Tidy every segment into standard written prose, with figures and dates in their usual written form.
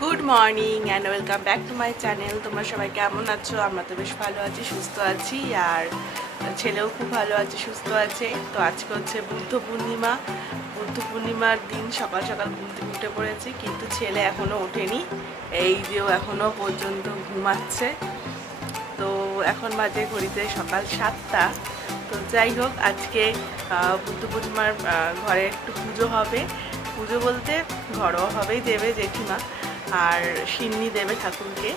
Good morning and welcome back to my channel. তোমরা সবাই কেমন আছো? আমরা তো বেশ ভালো আছি, সুস্থ আছি, আর ছেলেও খুব ভালো আছে, সুস্থ আছে। তো আজকে হচ্ছে বুদ্ধ পূর্ণিমা। বুদ্ধ পূর্ণিমার দিন সকাল সকাল ঘুম থেকে উঠে পড়েছি, কিন্তু ছেলে এখনও ওঠেনি। এই যে ও এখনও পর্যন্ত ঘুমাচ্ছে। তো এখন বাজে ঘড়িতে সকাল 7টা। তো যাই হোক, আজকে বুদ্ধ পূর্ণিমার ঘরে একটু পুজো হবে। পুজো বলতে ঘরও হবেই, দেবে জেঠিমা, আর সিন্নি দেবে ঠাকুরকে।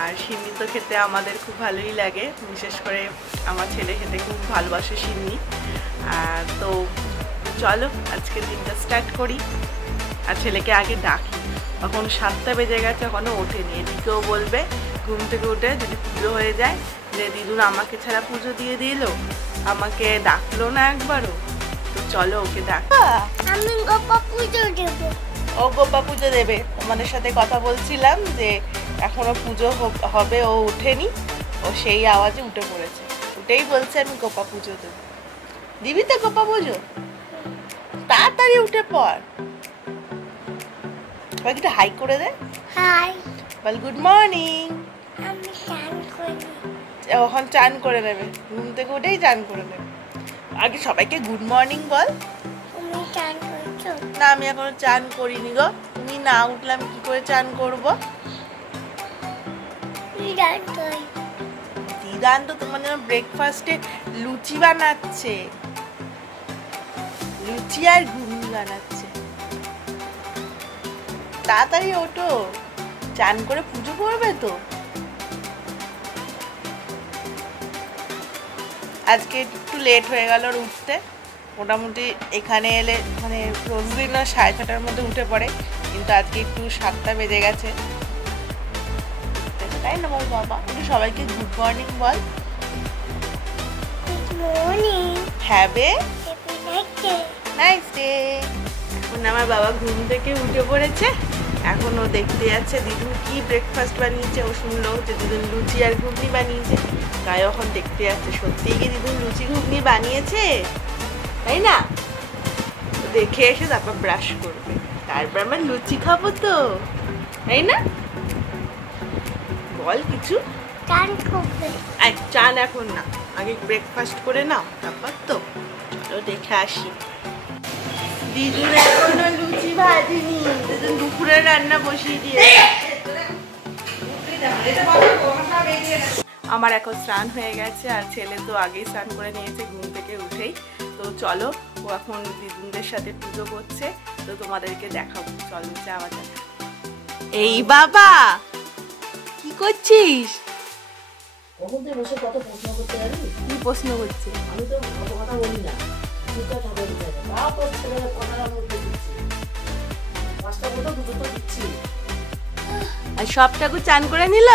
আর সিন্নি তো খেতে আমাদের খুব ভালোই লাগে, বিশেষ করে আমার ছেলে খেতে খুব ভালোবাসে সিন্নি। তো চলো আজকের দিনটা স্টার্ট করি। আর ছেলেকে আগে ডাকি, এখন 7টা বেজে গেছে, এখনও ওঠেনি। এদিকেও বলবে ঘুম থেকে উঠে যদি পুজো হয়ে যায় যে দিদুন আমাকে ছাড়া পুজো দিয়ে দিল, আমাকে ডাকলো না একবারও। তো চলো ওকে ডাক। আমি গোপা পুজো দেব। ও গোপা পুজো দেবে। তোমাদের সাথে কথা বলছিলাম যে এখনো পুজো হবে, ও উঠেনি, ও সেই আওয়াজে উঠে পড়েছে। উঠেই বলছে আমি গোপা পুজো দেবো। দিবি তো গোপা পুজো? তাড়াতাড়ি উঠে পড়। একটা হাই করে দে। হাই। বল গুড মর্নিং। আমি চান করি। ওখান চান করে নেবে, ঘুম থেকে উঠেই চান করে নেবে। আগে সবাইকে গুড মর্নিং বল। তুমি চান করছো? না, আমি এখনো চান করিনি গো। তুমি না উঠলে আমি কি করে চান করবো? দিদান তো তোমার জন্য ব্রেকফাস্টে লুচি বানাচ্ছে, লুচি আর ঘুগনি বানাচ্ছে। তাড়াতাড়ি ওঠো, চান করে পুজো করবে তো। আজকে একটু লেট হয়ে গেল উঠতে। মোটামুটি এখানে এলে মানে রোজদিন 6:30টার মধ্যে উঠে পড়ে, কিন্তু আজকে একটু 7টা বেজে গেছে, তাই না বল বাবা? একটু সবাইকে গুড মর্নিং বল। Good morning. Have nice day. এখন আমার বাবা ঘুম থেকে উঠে পড়েছে। এখন ও দেখতে যাচ্ছে দিদুন কি ব্রেকফাস্ট বানিয়েছে। ও শুনলো যে দিদুন লুচি আর ঘুগনি বানিয়েছে, তাই এখন দেখতে যাচ্ছে সত্যিই কি দিদুন লুচি ঘুগনি বানিয়েছে, তাই না? দেখে এসে তারপর ব্রাশ করবে, তারপর আমার লুচি খাবো তো, তাই না? বল কিছু। চান করবে? চান এখন না, আগে ব্রেকফাস্ট করে নাও, তারপর তো। চলো দেখে আসি। দিদুন এখনো লুচি ভাজিনি, দিদুন দুপুরে রান্না বসিয়ে দিয়েছে। আমার এখন স্নান হয়ে গেছে, আর ছেলে তো আগেই স্নান করে নিয়েছে ঘুম থেকে উঠেই। তো চলো, ও এখন দিদুনদের সাথে পুজো করছে, তো তোমাদেরকে দেখাবো। চলো যাওয়া যাক। এই বাবা, কি করছিস? বসে কত প্রশ্ন করতে পারি? কি প্রশ্ন করছিস? আমি তো কত কথা বলি না, চুপচাপ থাকে দিতে। তাও তোর ছেলের কথা আমি উঠে দিচ্ছি, 5টা মতো দুটো তো দিচ্ছি। আর সব ঠাকুর চান করে নিল?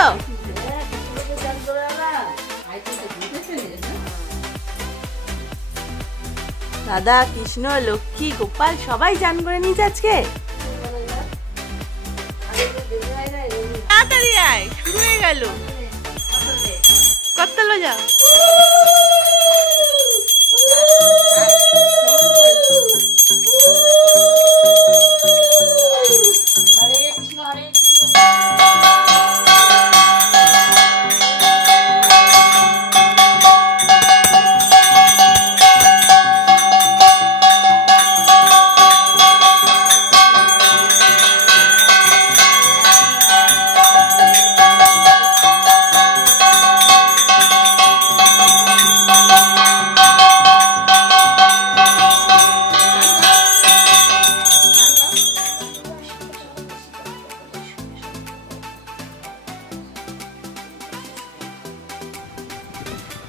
হ্যাঁ, কিছু লোকে চান করে না, আইতে তো দিতেছে না। দাদা, কৃষ্ণ, লক্ষ্মী, গোপাল সবাই চান করে নিয়েছে আজকে। তাড়াতাড়ি আয়, শুরু হয়ে গেল। কত লো যা। হরে কৃষ্ণ হরে কৃষ্ণ।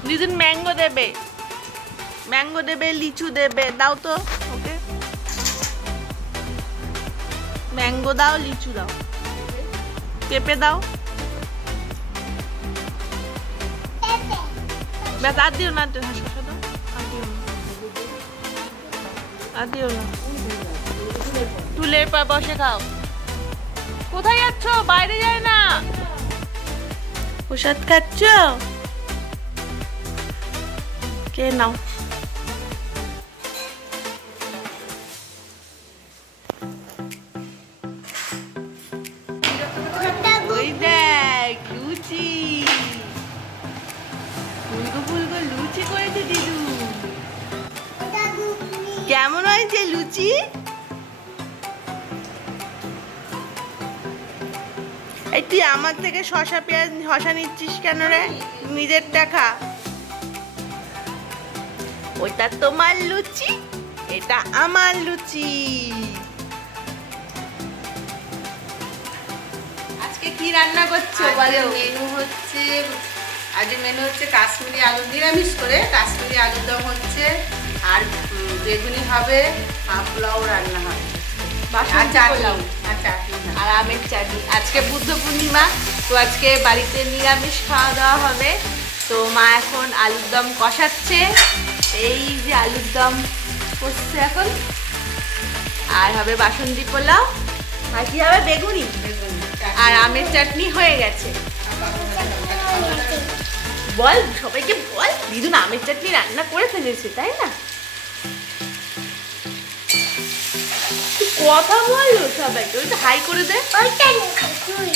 দিদুন ম্যাঙ্গো দেবে, ম্যাঙ্গো দেবে, লিচু দেবে, দাও তো ওকে। ম্যাঙ্গো দাও, লিচু দাও, পেঁপে দাও। ব্যাস আর দিও না, শসা দাও, আর দিও না, আর দিও না। টুলের পর বসে খাও। কোথায় যাচ্ছ? বাইরে যায় না। প্রসাদ খাচ্ছ? কে নাও। কেমন হয়েছে লুচি? এই তুই আমার থেকে শসা পেঁয়াজ শসা নিচ্ছিস কেন রে? নিজের টাকা। ওটা তোমার লুচি, এটা আমার লুচি। আজকে কি রান্না করছো বলো? আজকে মেনু হচ্ছে কাশ্মীরি আলু, নিরামিষ করে কাশ্মীরি আলুর দম হচ্ছে, আর বেগুনি হবে, আর পোলাও রান্না হবে, বাসন্তী পোলাও আর আমের চাটনি। আজকে বুদ্ধ পূর্ণিমা, তো আজকে বাড়িতে নিরামিষ খাওয়া দাওয়া হবে। তো মা এখন আলুর দম কষাচ্ছে, এই যে আলুর দম কষছে এখন। আর হবে বাসন্তী পোলাও, আর কি হবে বেগুনি, আর আমের চাটনি হয়ে গেছে। বল সবাইকে বল, দিদুন আমের চাটনি রান্না করে ফেলেছে, তাই না? কথা বলো সবাইকে, ওইটা হাই করে দে। ওইটা নেবে তুই।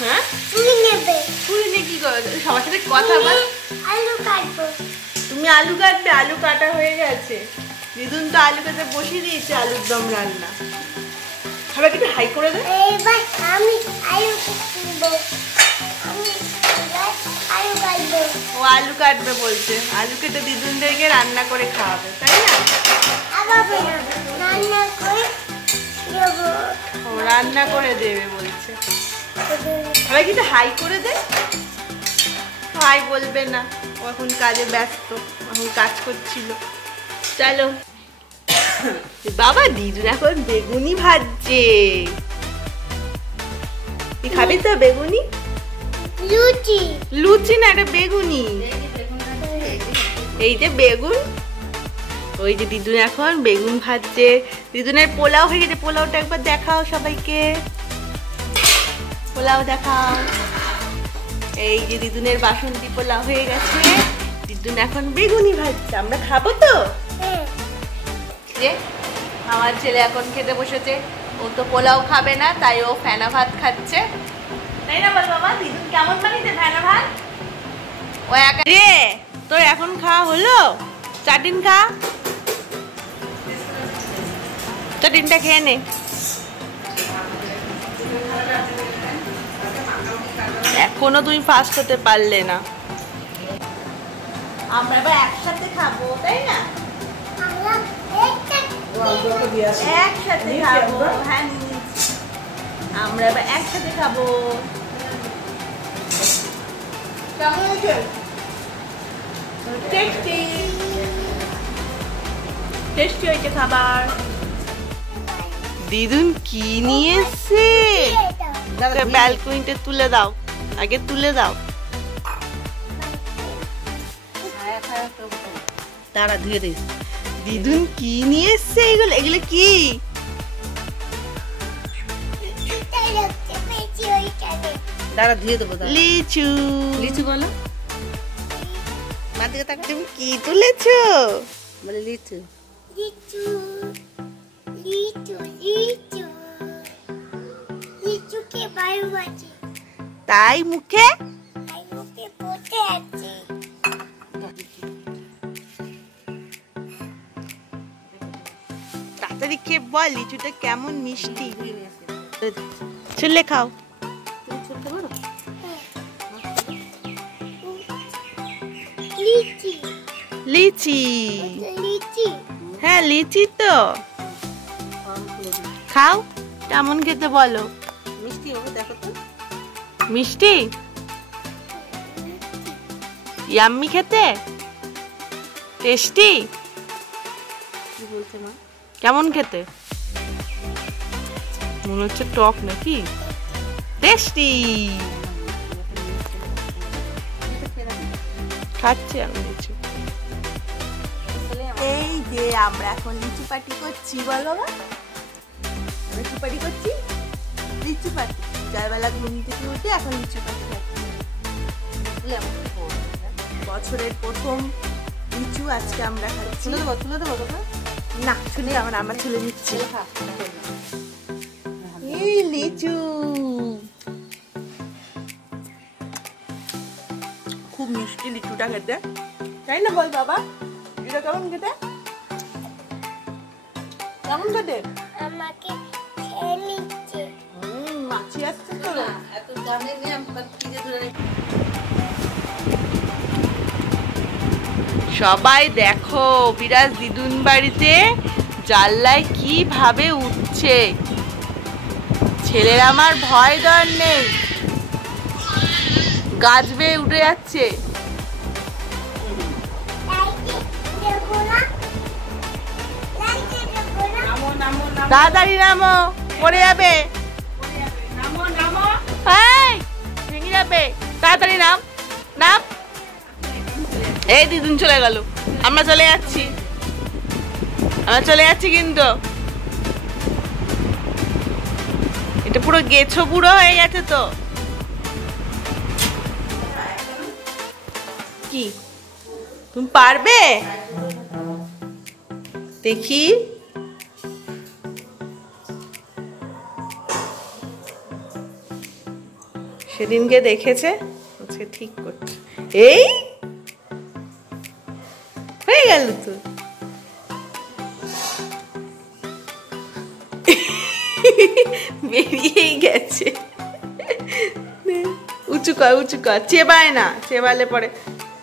হ্যাঁ তুই নেবে। তুই নিয়ে কি করে? সবার সাথে কথা বল। আলু কাটবো। তুমি আলু কাটবে? আলু কাটা হয়ে গেছে। দিদুন তো আলু কাটে বসিয়ে দিয়েছে আলুর দম রান্না। সবাইকে একটু হাই করে দে। এবার আমি আলু কাটবো। আমি আলু কাটবো। ও আলু কাটবে বলছে, আলু কেটে দিদুনদেরকে রান্না করে খাওয়াবে, তাই না? আবার রান্না করে দেবো। ও রান্না করে দেবে বলছে। সবাই কিন্তু হাই করে দে। হাই বলবে না, ও এখন কাজে ব্যস্ত, এখন কাজ করছিল। চলো বাবা, দিদুন এখন বেগুনি ভাজছে। তুই খাবি তো বেগুনি? লুচি। লুচি না, এটা বেগুনি। এই যে বেগুন, ওই যে দিদুন এখন বেগুন ভাজছে। দিদুনের পোলাও হয়ে গেছে, পোলাওটা একবার দেখাও সবাইকে, পোলাও দেখাও। এই যে দিদুনের বাসন্তী পোলাও হয়ে গেছে, দিদুন এখন বেগুনি ভাজছে। আমরা খাবো তো? যে আমার ছেলে এখন খেতে বসেছে, ও তো পোলাও খাবে না, তাই ও ফেনা ভাত খাচ্ছে, তাই না? বল বাবা, দিদুন কেমন বানিয়েছে ফেনা ভাত? ও একা রে, তোর এখন খাওয়া হলো? চাটিন খা, চাটিনটা খেয়ে নে। এখনো তুমি ফাস্ট হতে পারলে না। আমরা এবার একসাথে খাবো, তাই না? একসাথে খাবো। হ্যাঁ, আমরা এবার একসাথে খাবো। কেমন হয়েছে? টেস্টি টেস্টি হয়েছে খাবার। দিদুন কি নিয়ে এসছে? ব্যালকনিতে তুলে দাও, আগে তুলে দাও। তারা ধুয়ে দিস। দিদুন কি নিয়ে এসছে? এগুলো এগুলো কি? দাঁড়া ধুয়ে দেবো। লিচু। লিচু বলো, তুমি কি তুলেছো? বলে লিচু। লিচু লিচু লিচু লিচুকে বায়ু আছে, তাই মুখে তাই ওকে বলতে আছে। তাড়াতাড়ি খেয়ে বল লিচুটা কেমন মিষ্টি। ছুলে খাও। লিচি লিচি। লিচি। হ্যাঁ লিচি তো। খাও, কেমন খেতে বলো? মিষ্টি হবে, দেখো তো। মিষ্টি, ইয়াম্মি খেতে, টেস্টি। কি বলছে মা? কেমন খেতে? মনে হচ্ছে টক নাকি? টেস্টি। খাচ্ছি আমি লিচু। এই যে আমরা এখন লিচু পার্টি করছি, বল বাবা। আমরা কি পার্টি করছি? লিচু পার্টি। সকালবেলা ঘুম থেকে উঠে এখন লিচু পার্টি করছি। বছরের প্রথম লিচু আজকে আমরা খাচ্ছি। তুলে দেবো, তুলে দেবো তোকে? না, শুনে আমার ছেলে নিচ্ছে। এই লিচু খুব মিষ্টি লিচুটা খেতে, তাই না? বল বাবা, এটা কেমন খেতে? কেমন খেতে? আমাকে খেয়ে নিচ্ছে। মাছি আসছে তো। এত জানে নি আমি ফ্রিজে ধরে রেখে সবাই দেখো বিরাজ দিদুন বাড়িতে জানলায় কিভাবে উঠছে। ছেলের আমার ভয় ডর নেই, গাছ বেয়ে উঠে যাচ্ছে। লাইটে দেখো না, লাইটে দেখো না। নামো নামো নামো তাড়াতাড়ি নামো, পড়ে যাবে। নামো নামো এই, ভেঙে যাবে। তাড়াতাড়ি নাম, নাম। এই দিদুন চলে গেল, আমরা চলে যাচ্ছি, আমরা চলে যাচ্ছি কিন্তু। এটা পুরো গেছো বুড়ো হয়ে গেছে তো। কি তুমি পারবে? দেখি সেদিনকে দেখেছে, আজকে ঠিক করছে। এই হয়ে গেল তো। বেরিয়েই গেছে। উঁচু কর, উঁচু কর, চেবায় না, চেবালে পরে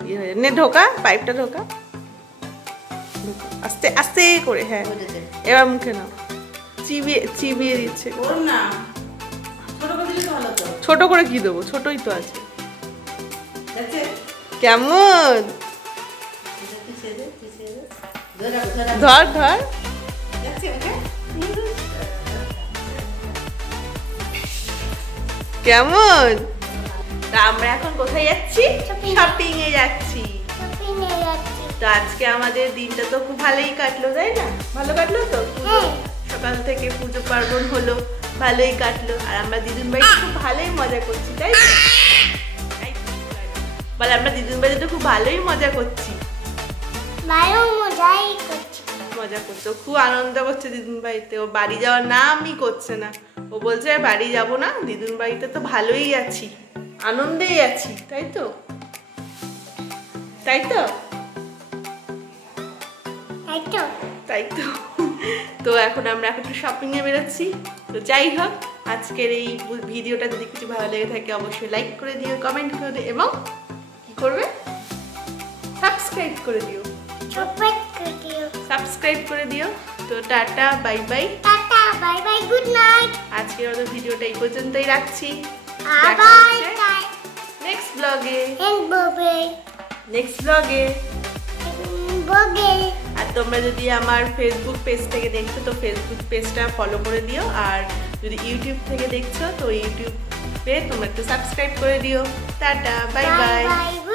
ইয়ে হয়ে যায়। নে ঢোকা, পাইপটা ঢোকা, আস্তে আস্তে করে। হ্যাঁ এবার মুখে নাও। চিবিয়ে চিবিয়ে দিচ্ছে। ওর না ছোট করে দিলে তো ভালো তো ছোট করে কি দেবো? ছোটই তো আছে। দেখছে কেমন? পিছিয়ে দে ধরে রাখো, ধরে রাখো। ধর ধর। দেখছে ওকে কেমন? তা আমরা এখন কোথায় যাচ্ছি? Shopping. শপিং এ যাচ্ছি। শপিং এ যাচ্ছি। তো আজকে আমাদের দিনটা তো খুব ভালোই কাটলো, তাই না? ভালো কাটলো তো? হ্যাঁ। সকাল থেকে পুজো পার্বণ হলো, ভালোই কাটলো। আর আমরা দিদুন বাড়িতে খুব ভালোই মজা করছি, তাই তো? বলে আমরা দিদুন বাড়িতে খুব ভালোই মজা করছি। ভালো মজাই করছি। মজা করছে, ও খুব আনন্দ করছে দিদুন বাড়িতে। ও বাড়ি যাওয়ার নামই করছে না। ও বলছে আর বাড়ি যাব না, দিদুন বাড়িতে তো ভালোই আছি, আনন্দেই আছি, তাই তো? তাই তো? তাই তো? তাই তো। তো এখন আমরা একটু শপিং এ বেরোচ্ছি। তো যাই হোক, আজকের এই ভিডিওটা যদি কিছু ভালো লেগে থাকে অবশ্যই লাইক করে দিও, কমেন্ট করে দিও এবং কি করবে? সাবস্ক্রাইব করে দিও। চোপেট করে দিও। সাবস্ক্রাইব করে দিও। তো tata, bye bye. Tata, bye bye, good night. আজকের মতো ভিডিওটা এই পর্যন্তই রাখছি। আবার তাই নেক্সট ব্লগে। এন্ড ববে নেক্সট ব্লগে। বগে। আর তোমরা যদি আমার ফেসবুক পেজ থেকে দেখছো তো ফেসবুক পেজটা ফলো করে দিও। আর যদি ইউটিউব থেকে দেখছো তো ইউটিউবে তোমরা একটু সাবস্ক্রাইব করে দিও। Tata, bye bye. Bye bye.